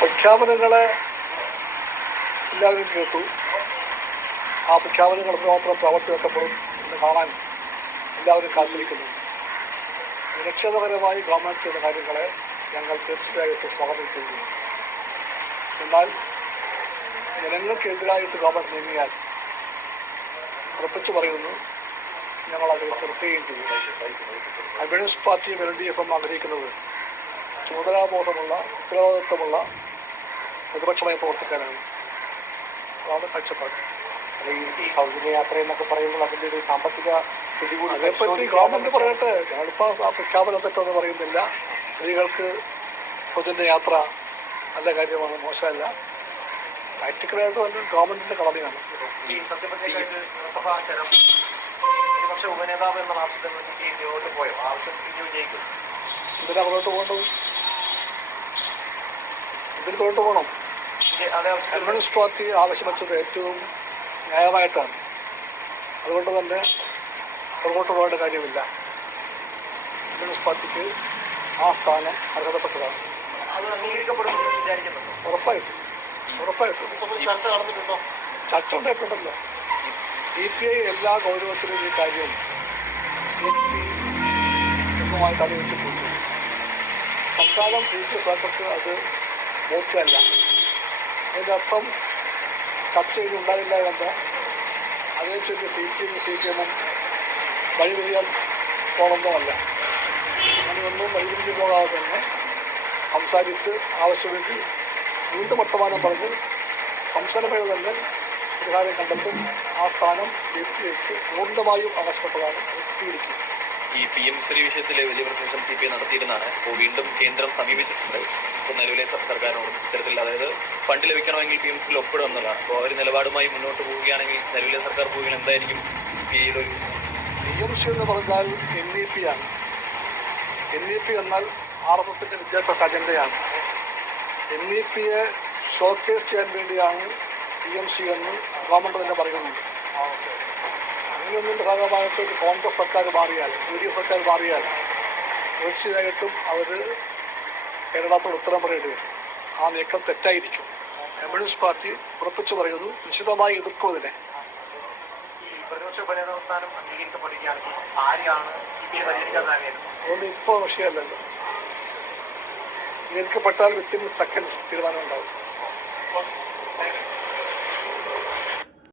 പ്രഖ്യാപനങ്ങളെ എല്ലാവരും കേട്ടു. ആ പ്രഖ്യാപനങ്ങൾ എത്രമാത്രം പ്രവർത്തിയാക്കപ്പെടും എന്ന് കാണാൻ എല്ലാവരും കാത്തിരിക്കുന്നു. നിരക്ഷേപകരമായി ഗവൺമെൻറ് ചെയ്യുന്ന കാര്യങ്ങളെ ഞങ്ങൾ തീർച്ചയായിട്ടും സ്വാഗതം ചെയ്യുന്നു. എന്നാൽ ജനങ്ങൾക്കെതിരായിട്ട് ഗവൺമെൻറ് നീങ്ങിയാൽ ഉറപ്പിച്ചു പറയുന്നു, ഞങ്ങളത് ചെറുക്കുകയും ചെയ്യും. കമ്മ്യൂണിസ്റ്റ് പാർട്ടിയും LDF-ഉം ആഗ്രഹിക്കുന്നത് ചുമതലാബോധമുള്ള ഉത്തരവാദിത്വമുള്ള പ്രതിപക്ഷമായി പ്രവർത്തിക്കാനാണ്. അതാണ് കാഴ്ചപ്പാട്. ഈ സൗജന്യ യാത്ര എന്നൊക്കെ പറയുമ്പോൾ അതിൻ്റെ ഒരു സാമ്പത്തിക സ്ഥിതി കൂടി അതേപ്പറ്റി ഗവൺമെൻറ് പറയട്ടെ. ഞങ്ങളിപ്പോൾ ആ പ്രഖ്യാപനം തെറ്റെന്ന് പറയുന്നില്ല. സ്ത്രീകൾക്ക് സൗജന്യ യാത്ര നല്ല കാര്യമാണ്, മോശമല്ല. പ്രാക്ടിക്കലായിട്ട് നല്ല ഗവൺമെൻറ്റിൻ്റെ കടമയാണ്. ഈ സത്യപ്രതിജ്ഞയ്ക്കായിട്ട് നിയമസഭാ ചരം പ്രതിപക്ഷ ഉപനേതാവ് എന്ന മാർച്ചിൽ നിന്ന് CPI മുന്നോട്ട് പോയോ? ആവശ്യം വിജയിക്കും. എന്തിനാ മുന്നോട്ട് പോകേണ്ടത്? ഇതിൽ മുന്നോട്ട് പോകണം. കമ്മ്യൂണിസ്റ്റ് പാർട്ടി ആവശ്യം വെച്ചത് ഏറ്റവും ന്യായമായിട്ടാണ്. അതുകൊണ്ട് തന്നെ പുറകോട്ട് പോകേണ്ട കാര്യമില്ല. കമ്മ്യൂണിസ്റ്റ് പാർട്ടിക്ക് ആ സ്ഥാനം അർഹതപ്പെട്ടതാണ്. അത് അംഗീകരിക്കപ്പെടുമെന്ന് വിചാരിക്കുന്നുണ്ടോ? ഉറപ്പായിട്ടും. ചർച്ച നടന്നിട്ടുണ്ടോ? ചർച്ച ഉണ്ടായിട്ടുണ്ടല്ലോ. CPI എല്ലാ ഗൗരവത്തിലും ഈ കാര്യം CPI-യുമായിട്ട് ആലോചിച്ചിട്ടുണ്ട്. തൽക്കാലം CPI സർക്കാർക്ക് അത് ബോധ്യമല്ല. അതിൻ്റെ അർത്ഥം ചർച്ച ഇനി ഉണ്ടാകില്ല എന്ന അതേ ചൊല്ലി CPI-യും വഴിപിരിയാൻ പോകണമെന്നുമല്ല. അങ്ങനെയൊന്നും വഴിപിരിഞ്ഞു പോകാതെ തന്നെ സംസാരിച്ച് ആവശ്യമെങ്കിൽ വീണ്ടും വർത്തമാനം പറഞ്ഞ് സംസ്ഥാനമേഖല തന്നെ പരിഹാരം കണ്ടെത്തും. ആ സ്ഥാനം CPI-ക്ക് പൂർണ്ണമായും അവകാശപ്പെട്ടതാണ്. എത്തിയിരിക്കും. ഈ PM ശ്രീ വിഷയത്തിൽ വലിയ പ്രശ്നം CPI നടത്തിയിരുന്നതാണ്. അപ്പോൾ വീണ്ടും കേന്ദ്രം സമീപിച്ചിട്ടുണ്ട്. ഇപ്പോൾ നിലവിലെ സർക്കാരിനോട് ഇത്തരത്തിൽ, അതായത് ഫണ്ട് ലഭിക്കണമെങ്കിൽ PMC-യിൽ ഒപ്പിടുന്നതാണ്. അപ്പോൾ അവർ നിലപാടുമായി മുന്നോട്ട് പോവുകയാണെങ്കിൽ, നിലവിലെ സർക്കാർ പോവുകയാണെങ്കിൽ എന്തായിരിക്കും CPI-യുടെ ഒരു PMC എന്ന് പറഞ്ഞാൽ NEP ആണ്. NEP എന്നാൽ RSSന്റെ വിദ്യാഭ്യാസ അജണ്ടയാണ്. NEP-യെ ഷോക്കേസ് ചെയ്യാൻ വേണ്ടിയാണ് PMC എന്ന് ഗവൺമെൻറ് തന്നെ പറയുന്നുണ്ട്. അങ്ങനെയൊന്നിൻ്റെ ഭാഗമായിട്ട് കോൺഗ്രസ് സർക്കാർ മാറിയാൽ, LDF സർക്കാർ മാറിയാൽ തീർച്ചയായിട്ടും അവർ കേരളത്തോട് ഉത്തരം പറയേണ്ടി വരും. ആ നീക്കം തെറ്റായിരിക്കും. കമ്മ്യൂണിസ്റ്റ് പാർട്ടി ഉറപ്പിച്ചു പറയുന്നു, നിശ്ചിതമായി എതിർക്കുമതിനെ. ഈ പ്രതിപക്ഷ ഉപനേതാവ് സ്ഥാനം അംഗീകരിക്കപ്പെടുകയാണെങ്കിൽ ആരെയാണ് CPI പരിഹരിക്കാൻ ആഗ്രഹിക്കുന്നത്? അതൊന്നും ഇപ്പോൾ വിഷയമല്ലല്ലോ. അംഗീകരിക്കപ്പെട്ടാൽ വിത്തിൻ സെക്കൻഡ്സ് തീരുമാനം ഉണ്ടാകും.